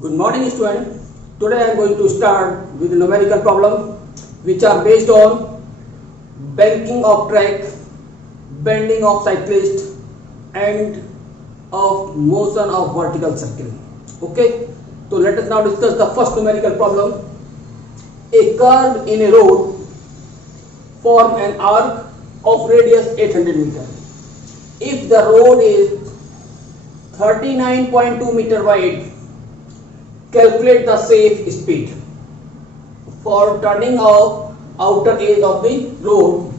Good morning, student. Today I am going to start with a numerical problem which are based on banking of track, bending of cyclist, and of motion of vertical circle. Okay, so let us now discuss the first numerical problem. A curve in a road form an arc of radius 800 meter. If the road is 39.2 meter wide, calculate the safe speed for turning of outer edge of the road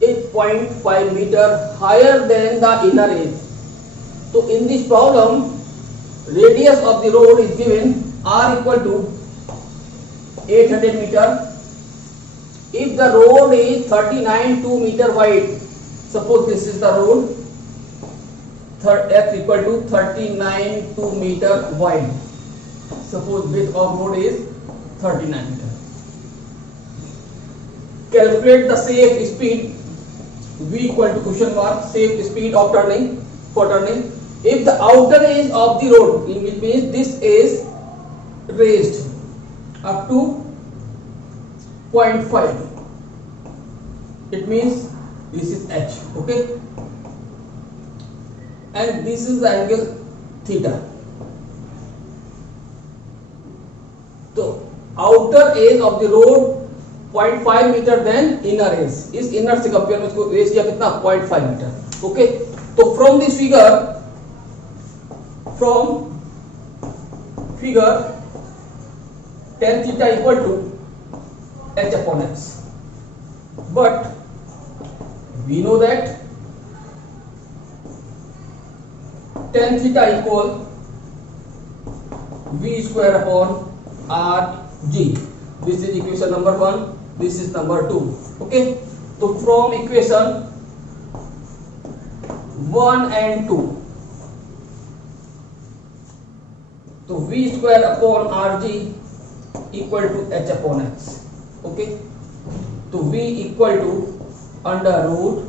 is 0.5 meter higher than the inner edge. So in this problem, radius of the road is given r equal to 800 meter. If the road is 39.2 meter wide, suppose this is the road, x equal to 39.2 meter wide. Suppose width of road is 39 meter. Calculate the safe speed v equal to question mark safe speed of turning for turning. If the outer edge of the road, it means this is raised up to 0.5. It means this is h. Okay. And this is the angle theta. So outer edge of the road 0.5 meter than inner edge. इस inner से compare में इसको race किया कितना 0.5 metre. Okay, तो from this figure tan theta equal to h upon x. But we know that tan theta equal v square upon r g. This is equation number 1. This is number 2. Okay. So from equation 1 and 2, so v square upon r g equal to h upon x. Okay. So v equal to under root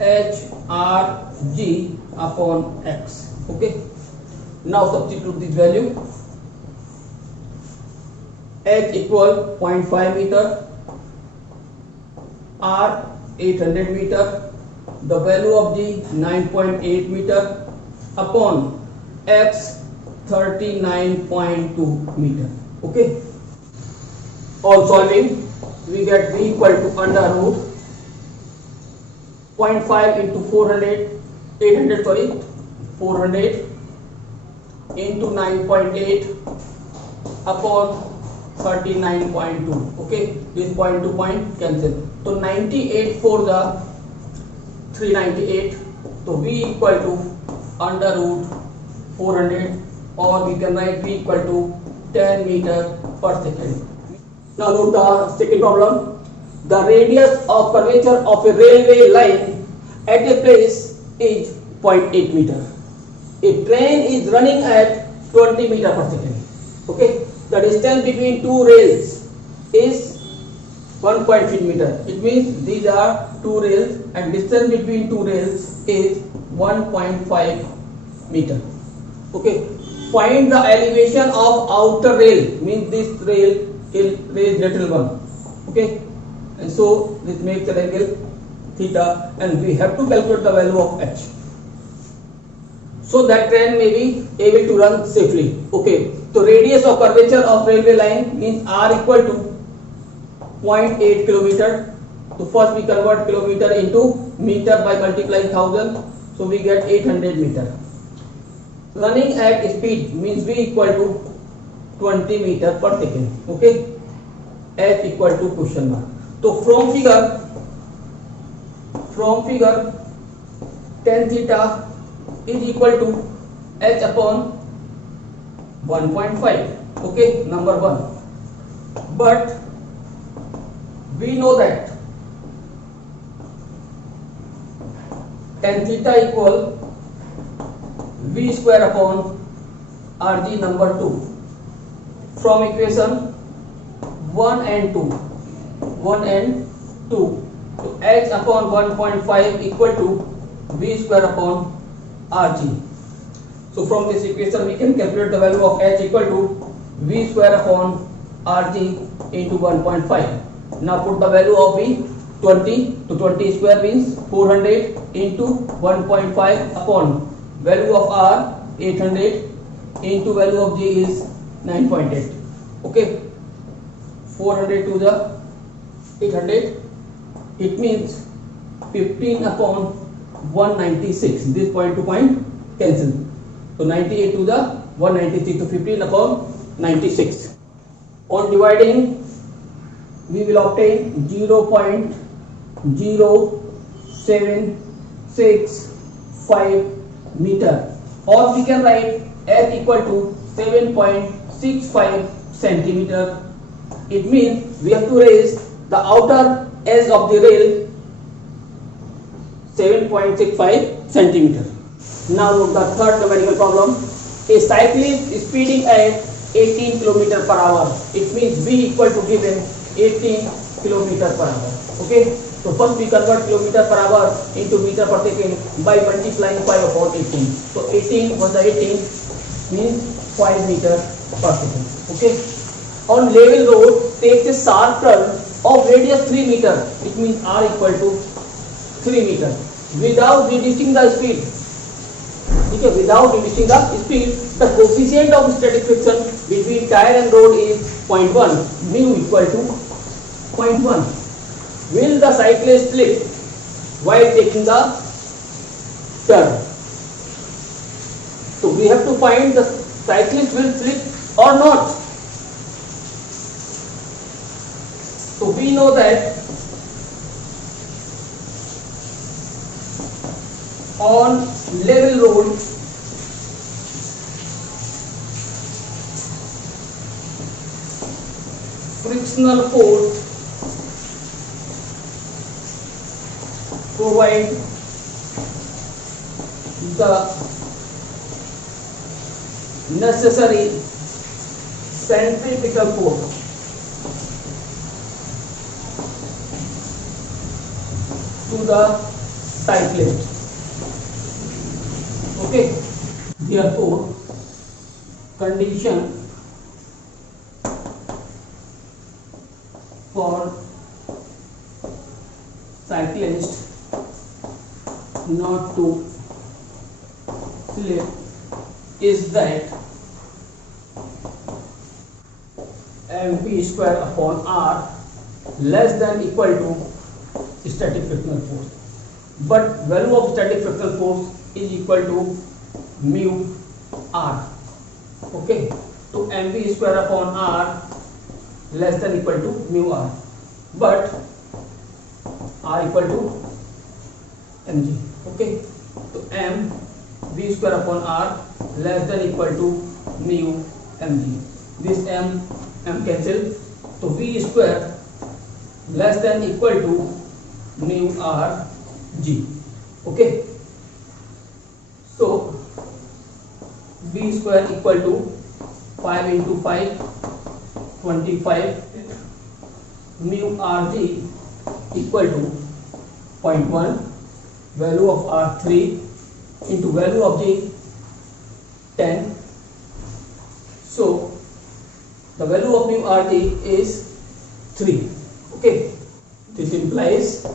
h r g upon x. Okay, now substitute this value. H equal 0.5 meter, r 800 meter, the value of g 9.8 meter upon x 39.2 meter. Okay, on solving we get v equal to under root 0.5 into 400 into 9.8 upon 39.2. Okay, this point to point cancel. So 98 for the 398. So v equal to under root 400, or we can write v equal to 10 meter per second. Now note the second problem. The radius of curvature of a railway line at a place is 0.8 meter. A train is running at 20 meter per second. Okay, the distance between two rails is 1.5 meter. It means these are two rails and distance between two rails is 1.5 meter. Okay, find the elevation of outer rail, means this rail is raised little one. Okay, and so this makes an angle theta, and we have to calculate the value of h, so that train may be able to run safely. Okay, so radius of curvature of railway line means r equal to 0.8 kilometer. So first we convert kilometer into meter by multiplying 1000, so we get 800 meter. Running at speed means v equal to 20 meter per second. Okay, h equal to question mark. So from figure tan theta is equal to h upon 1.5. Okay, number 1. But we know that tan theta equal v square upon rg, number 2. From equation 1 and 2, so h upon 1.5 equal to v square upon rg. So from this equation we can calculate the value of h equal to v square upon rg into 1.5. Now put the value of v 20, to 20 square means 400 into 1.5 upon value of r 800 into value of g is 9.8. Okay, 400 to the 800, it means 15 upon 196. This point to point cancel. So 98 to the 196, so 15 upon 96. On dividing, we will obtain 0.0765 meter, or we can write h equal to 7.65 centimeter. It means we have to raise the outer edge of the rail 7.65 centimeter. Now look the third numerical problem. A cyclist is speeding at 18 km per hour. It means v equal to given 18 km per hour. Okay. So first we convert kilometer per hour into meter per second by multiplying 5 upon 18. So 18 was the 18 means 5 meter per second. Okay. On level road, takes a sharp turn of radius 3 meter. It means r equal to 3 meter. Without reducing the speed. Okay, without reducing the speed, the coefficient of static friction between tire and road is 0.1. Mu equal to 0.1. Will the cyclist slip while taking the turn? So we have to find the cyclist will slip or not. So we know that on level road, frictional force provide the necessary centrifugal force to the cyclist. Okay, therefore condition for cyclist not to slip is that mv square upon r less than equal to static frictional force, but value of static frictional force is equal to mu r. Okay, so mv square upon r less than equal to mu r, but r equal to mg. Okay, so m v square upon r less than equal to mu mg. This m cancel, so v square less than equal to mu r g. Okay, so v square equal to 5 into 5 25 mu r g equal to 0.1, value of r 3 into value of g 10. So the value of mu r g is 3. Okay, this implies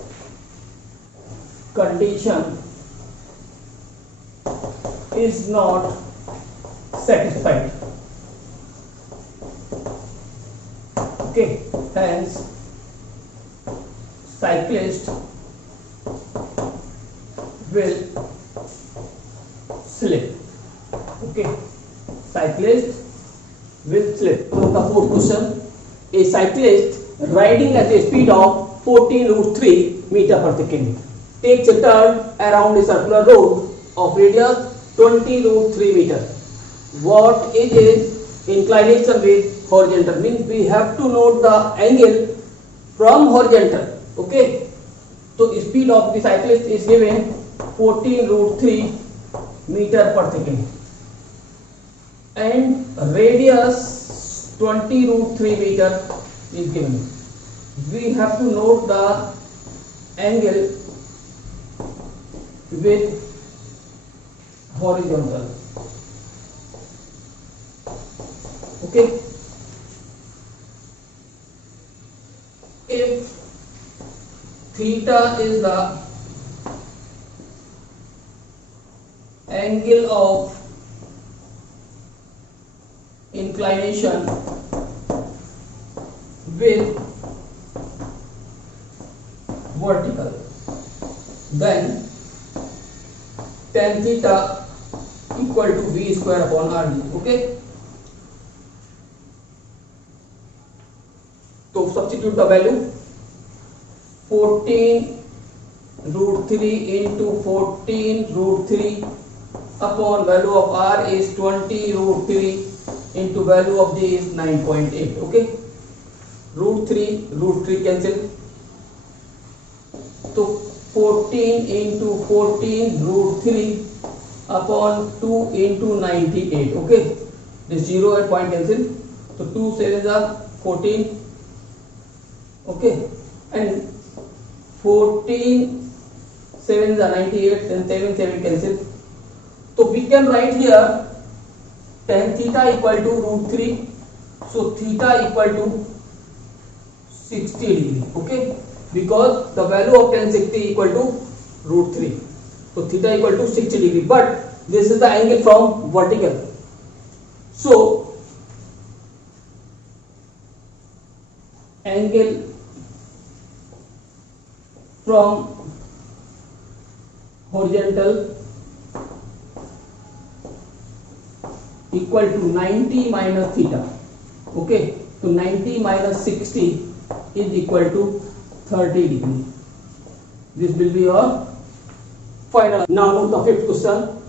condition is not satisfied. Okay, hence cyclist will slip. Okay, cyclist will slip. So the fourth question: a cyclist riding at a speed of 14√3 meter per second takes a turn around a circular road of radius 20√3 meter. What is its inclination with horizontal? Means we have to note the angle from horizontal. Okay, so speed of the cyclist is given 14√3 meter per second and radius 20√3 meter is given. We have to note the angle with horizontal. Okay, if theta is the angle of inclination with vertical, then tan theta equal to v square upon r d. Okay, तो substitute the value 14 root 3 into 14 root 3 upon value of r is 20 root 3 into value of g is 9.8. Okay, root 3 cancel, तो 14 into 14 root 3 upon 2 into 98. Okay, this 0 at point cancel, so 2 7 are 14. Okay, and 14 7 are 98, then 7 cancel, so we can write here tan theta equal to root 3, so theta equal to 60 degree. Okay, because the value of tan 60 equal to root 3, so theta equal to 60 degree, but this is the angle from vertical, so angle from horizontal equal to 90 minus theta. Okay, so 90 minus 60 is equal to 30 degree. This will be your final. Now move to the fifth question.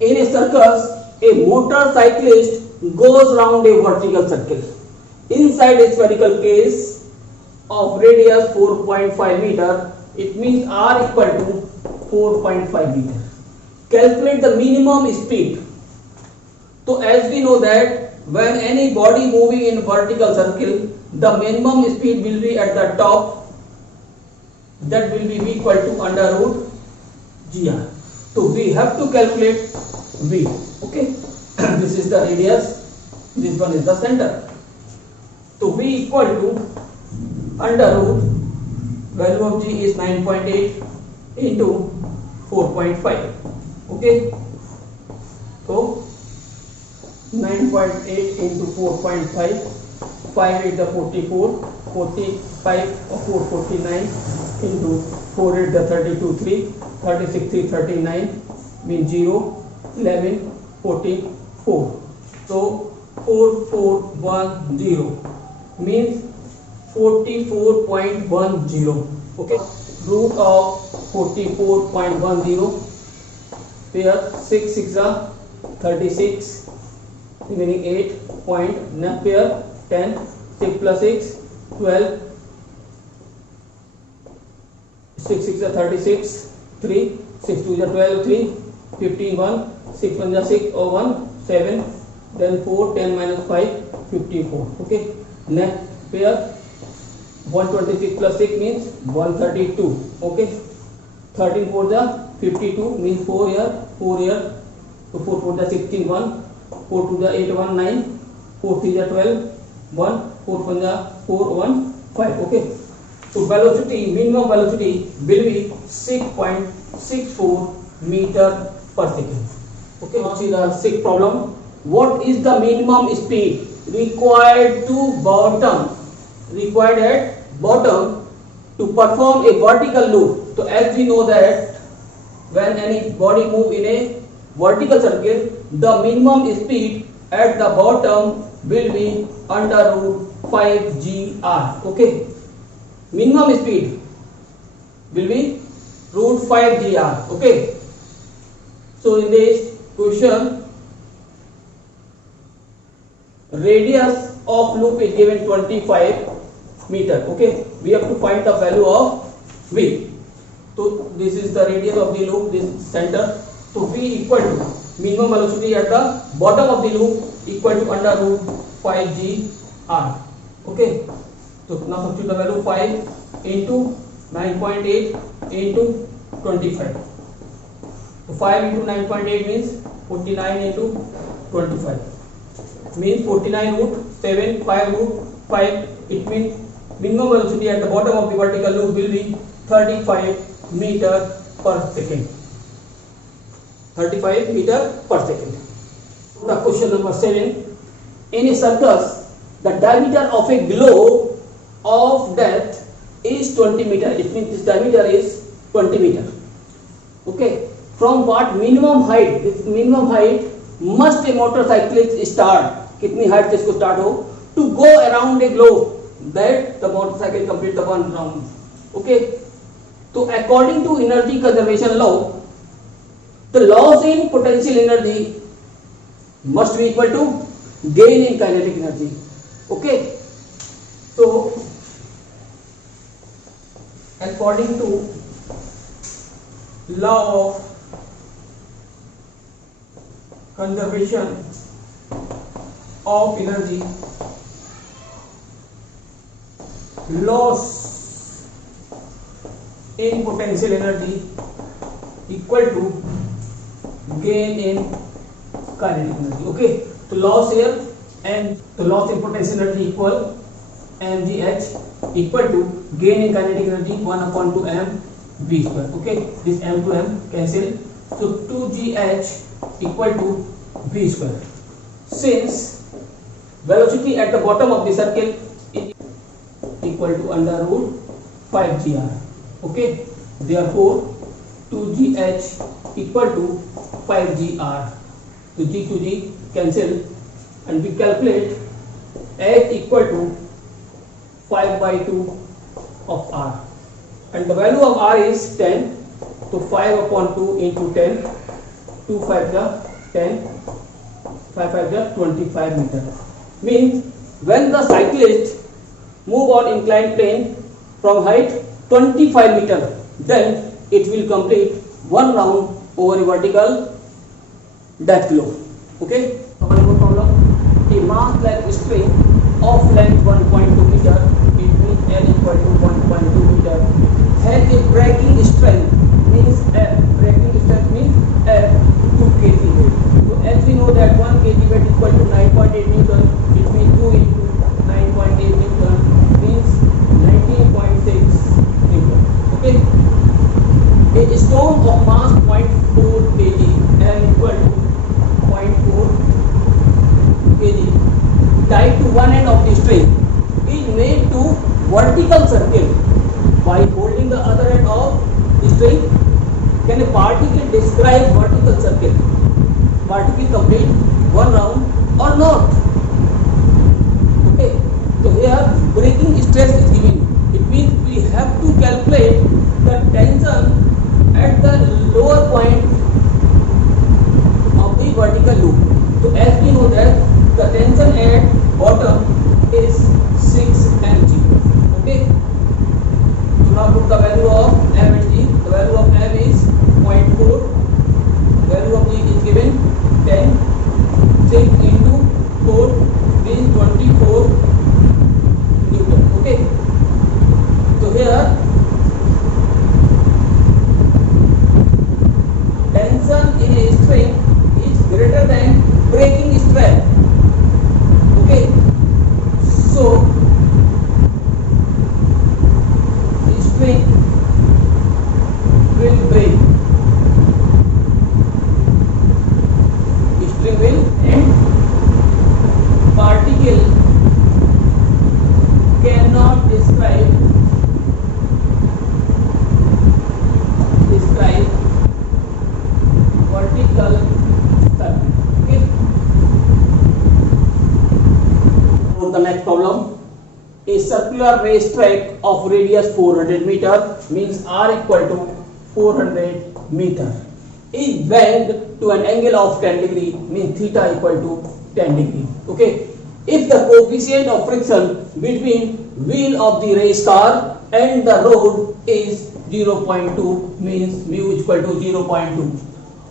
In a circus, a motorcyclist goes round a vertical circle inside a spherical case of radius 4.5 meter. It means r equal to 4.5 meter. Calculate the minimum speed. So as we know that when any body moving in vertical circle, the minimum speed will be at the top, that will be v equal to under root gr. So we have to calculate v. Okay, this is the radius, this one is the center. So v equal to under root, value of g is 9.8 into 4.5. Okay, so 9.8 into 4.5, 5 is the 44, 45 or 449 into 4 is the 32, 3, 36, 3, 39 means 0, 11, 14, 4. So 4410 means 44.10. Okay, root of 44.10, here 6 6 are 36, remaining 8 point, now here 10, 6 plus 6 12, 6 6 are 36, 3, 6 2 are 12, 3, 15 1, 6 1 are 6 or 1 7, then 4, 10 minus 5, 54. Okay, next here 126 plus 6 means 132. Okay, 13 4 the 52 means 4 here, 4 here, so 4 4 the 16 1, 4 2 the 8 1 9, 4 3 the 12 1, 4 1 the 4 1 5. Okay, so velocity, minimum velocity will be 6.64 meter per second. Okay, now see the sixth problem. What is the minimum speed required at bottom to perform a vertical loop? So as we know that when any body move in a vertical circle, the minimum speed at the bottom will be under root 5gr. Okay, minimum speed will be root 5gr. Okay, so in this question radius of loop is given 25 meter. Okay, we have to find the value of v. So this is the radius of the loop, this center. So v equal to minimum velocity at the bottom of the loop equal to under root 5gr. Okay, so now substitute the value 5 into 9.8 into 25. So 5 into 9.8 means 49 into 25. means 49 root 7 5 root 5. It means minimum velocity at the bottom of the vertical loop will be 35 meter per second. 35 meter per second. The question number 7. In a circus, the diameter of a globe of depth is 20 meter. It means this diameter is 20 meter. Okay. From what minimum height? This minimum height must a motorcyclist start? कितनी height से इसको start हो? To go around a globe that the motorcycle complete the one round. Okay. So according to energy conservation law, the loss in potential energy must be equal to gain in kinetic energy. Okay. So according to law of conservation of energy, loss in potential energy equal to gain in kinetic energy. Okay, so loss here and the loss in potential energy equal mgh equal to gain in kinetic energy 1 upon 2 m v square. Okay, this m to m cancel, so 2gh equal to v square. Since velocity at the bottom of the circle is equal to under root 5gr. Okay, therefore 2gh equal to 5gr. So g to g cancel and we calculate h equal to 5 by 2 of r, and the value of r is 10. So 5 upon 2 into 10, 2 5 the 10, 5 5 the 25 meter. Means when the cyclist move on inclined plane from height 25 meter, then it will complete one round over a vertical depth globe. Okay. Problem: a mass like string of length 1.2 meter, it means L equal to 1.2 meter, has a breaking strength, means F. Breaking strength means F 2 kg weight. So as we know that 1 kg weight equal to 9.8 Newton, it means 2 into 9.8 Newton means 19.6 Newton. Okay. A stone of mass 0.4 kg, M equal to 0.4 kg, tied to one end of the string, is made to vertical circle by holding the other end of the string. Can a particle describe vertical circle? Particle complete one round or not? Okay. So here breaking stress is given. It means we have to calculate the tension at the lower point of the vertical loop. So as we know that the tension at bottom is 6 mg. Okay. So now put the value of m and g. The value of m is 0.4. Value of g is given 10. 6 into 4 means 24 Newton. Okay. So here tension in a string is greater than breaking stress. Okay. So the string will break. The string will end. Particle cannot describe vertical circle. Okay. So the next problem: a circular racetrack of radius 400 meter means r equal to 400 meter is bent to an angle of 10 degree, means theta equal to 10 degree. Okay. If the coefficient of friction between wheel of the race car and the road is 0.2, means mu equal to 0.2.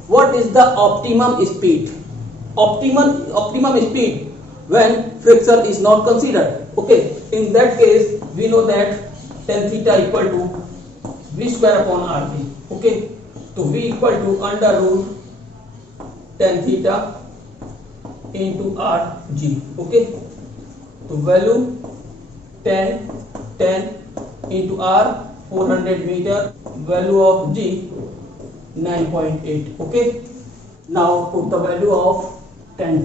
What is the optimum speed? Optimum speed when friction is not considered. Okay, in that case we know that tan theta equal to v square upon rc. Okay, so v equal to under root tan theta into rg. Okay, so value 10 into r 400 meter, value of g 9.8. okay, now put the value of 10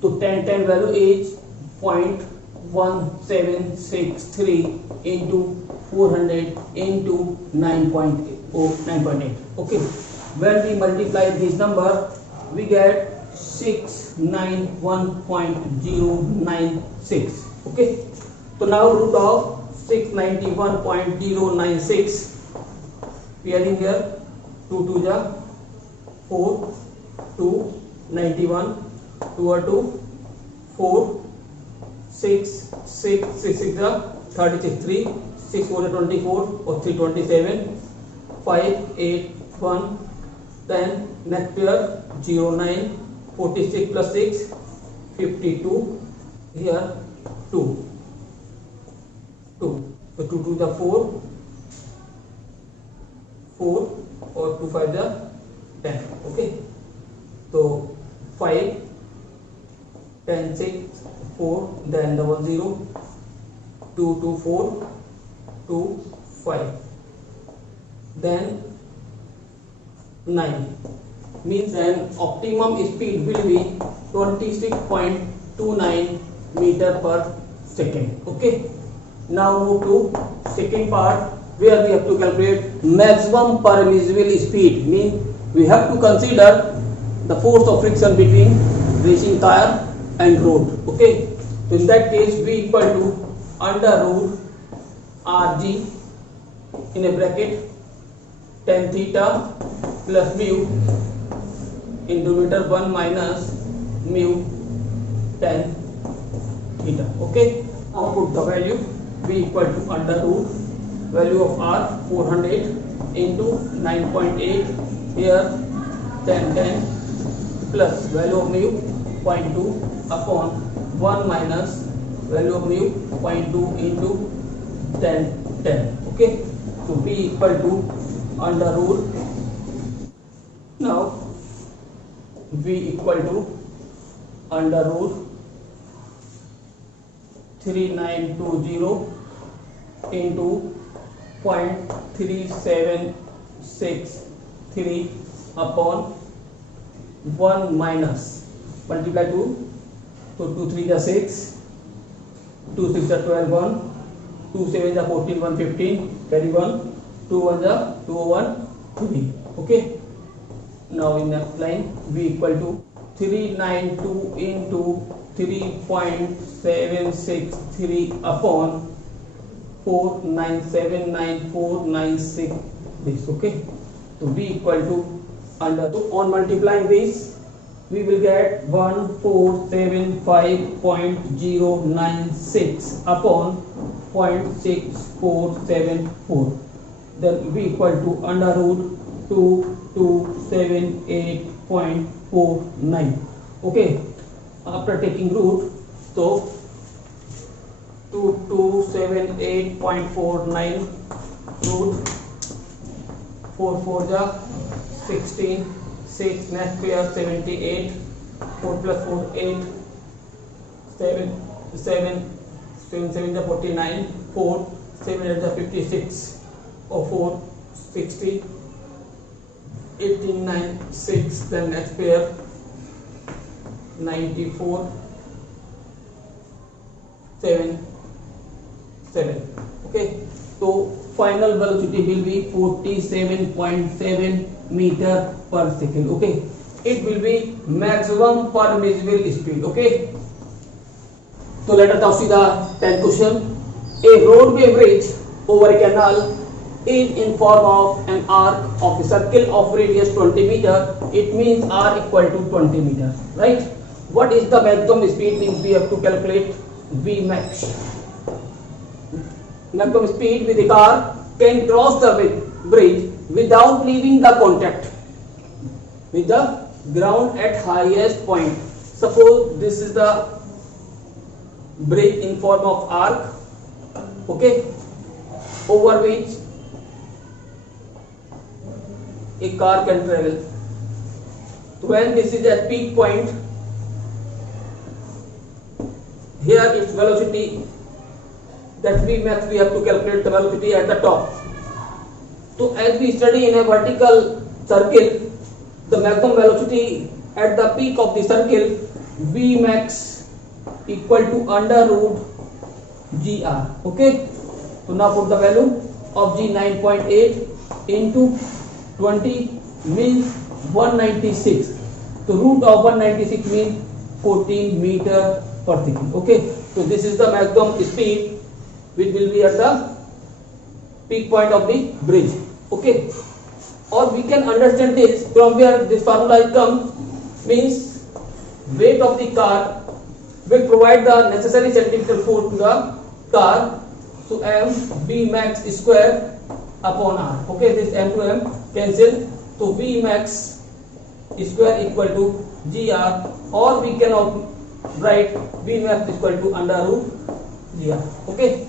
to 10 value is 0.1763 into 400 into 9.8. okay, when we multiply this number we get 691.096. okay, so now root of 691.096 we are in here, 2 to the 4, 2 91, 2 or 2 4, 6 the 36, 3 6 4 24 or 3 27, 5 8 1, then next pair 0 9, 46 plus 6 52, here 2 so 2 to the 4 or 2 5 the 10. okay, so 5 10 6 4, then double 0 2 2 4 2 5, then 9, means then optimum speed will be 26.29 meter per second. okay, now move to second part where we have to calculate maximum permissible speed, means we have to consider the force of friction between racing tire and road. okay, so in that case v equal to under root rg in a bracket tan theta plus mu into meter 1 minus mu tan theta. okay, now put the value v equal to under root value of r 400 into 9.8, here 10 plus value of mu 0.2 upon 1 minus value of mu 0.2 into 10. okay, so v equal to under root, now v equal to under root 3920 into 0.3763 upon 1 minus multiply 2, so 2 3 is 6, 2 6 is 12 1, 2 7 is 14 1 15, carry 1, 2 1 is 201 3. okay, now in next line v equal to 392 into 3.763 upon 4979496 this. okay, so v equal to under, so on multiplying this we will get 1475.096 upon 0.6474, then v equal to under root 2278.49. okay, after taking root, so 2278.49 root 4 4 ja 16, 6 next pair 78, 4 plus 4 8, 7 7 7 ja 49, 4 7 8 ja 56 or 4 60, 18 9 6, then next pair 94 7 7. okay, so final velocity will be 47.7 meter per second. okay, it will be maximum permissible speed. okay, so let us now see the 10th question. A roadway bridge over a canal is in form of an arc of a circle of radius 20 meter. It means r equal to 20 meter, right? What is the maximum speed? Means we have to calculate v max. Maximum speed with a car can cross the bridge without leaving the contact with the ground at highest point. Suppose this is the bridge in form of arc, okay, over which a car can travel. So when this is at peak point, here its velocity, that Vmax we have to calculate the velocity at the top. So as we study in a vertical circle, the maximum velocity at the peak of the circle, Vmax equal to under root gr. Okay, so now put the value of g 9.8 into 20 means 196. So root of 196 means 14 meter per second. Okay, so this is the maximum speed which will be at the peak point of the bridge. Okay, or we can understand this from where this formula comes, means weight of the car will provide the necessary centrifugal force to the car. So m v max square upon r. Okay, this m to m cancel. So v max square equal to gr, or we can write v max equal to under root gr. Okay.